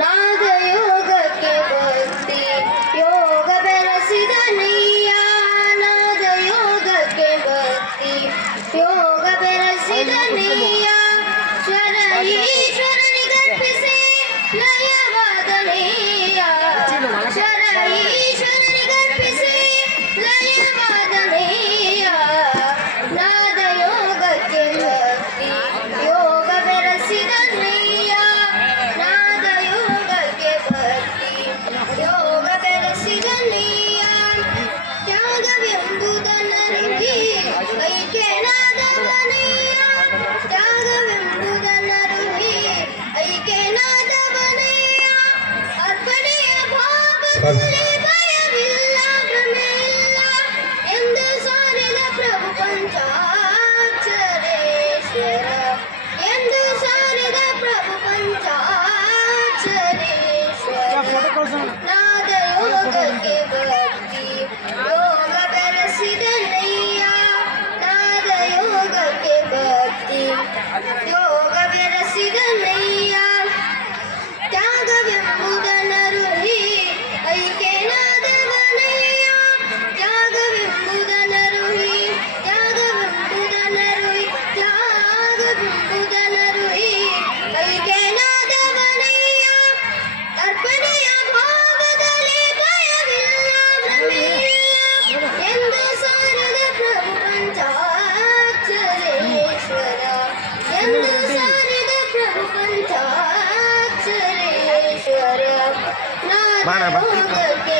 ನಾದ ಯೋಗಕ್ಕೆ ಭಕ್ತಿ ಯೋಗ ಬೆಳೆಸಿದ ನಯ್ಯ. ನಾದ ಯೋಗಕ್ಕೆ ಭಕ್ತಿ ಯೋಗ ಬೆಳೆಸಿದ ನಯ್ಯ. ಸ್ವರ ಈಶ್ವರನಿಗರ್ಪಿಸಿ ಲಯವಾದ ನಯ್ಯ. ಸ್ವರ ಈಶ್ವರನಿಗರ್ಪಿಸಿ ಲಯವಾದ ನಯ್ಯ. ನಾದ ಯೋಗಕ್ಕೆ ಭಕ್ತಿ ಯೋಗ ಬೆರೆಸಿದ ನಯ್ಯ. ನಾದ ಯೋಗಕ್ಕೆ ಭಕ್ತಿ ಯೋಗ ಬೆರೆಸಿದ ನಯ್ಯ. ತ್ಯಾಗವೆಂಬುದನ್ನರಿವಿ ಐಕ್ಯನಾದವನಯ್ಯ. ತ್ಯಾಗವೆಂಬುದನ್ನರಿವಿ ಐಕ್ಯನಾದವನಯ್ಯ. ಅರ್ಪಣೆಯ ಭಾವದಲ್ಲಿ ಭಯವಿಲ್ಲ ಭ್ರಮೆಯಿಲ್ಲ ಎಂದು ಸಾರಿದ ಪ್ರಭು ಪಂಚಾಕ್ಷರೇಶ್ವರ. ಎಂದು ಸಾರಿದ ಪ್ರಭು ಪಂಚಾಕ್ಷರೇಶ್ವರ. ನಾದ ಯೋಗಕ್ಕೆ ಭಕ್ತಿ ಯೋಗ ಬೆರೆಸಿದ ನಯ್ಯ. ನಾದ ಯೋಗಕ್ಕೆ ಭಕ್ತಿ ಯೋಗ ಬೆರೆಸಿದ ನಯ್ಯ. ತ್ಯಾಗವೆಂಬುದನ್ನರುಹಿ ಐಕ್ಯನಾದವನಯ್ಯ. ತ್ಯಾಗವೆಂಬುದನ್ನರುಹಿ ತ್ಯಾಗವೆಂಬುದನ್ನರುಹಿ ತ್ಯಾಗವೆಂಬುದನ್ನರುಹಿ ಐಕ್ಯನಾದವನಯ್ಯ. ಅರ್ಪಣೆಯ ಭಾವದಲ್ಲಿ ಭಯವಿಲ್ಲ ಭ್ರಮೆಯಿಲ್ಲ ಎಂದು ಸಾರಿದ ಪ್ರಭು ಪಂಚಾಕ್ಷರೇಶ್ವರ. ಎಂದು ಸಾರಿದ ಪ್ರಭು ಪಂಚಾಕ್ಷರೇಶ್ವರ. ನಾದ ಯೋಗಕ್ಕೆ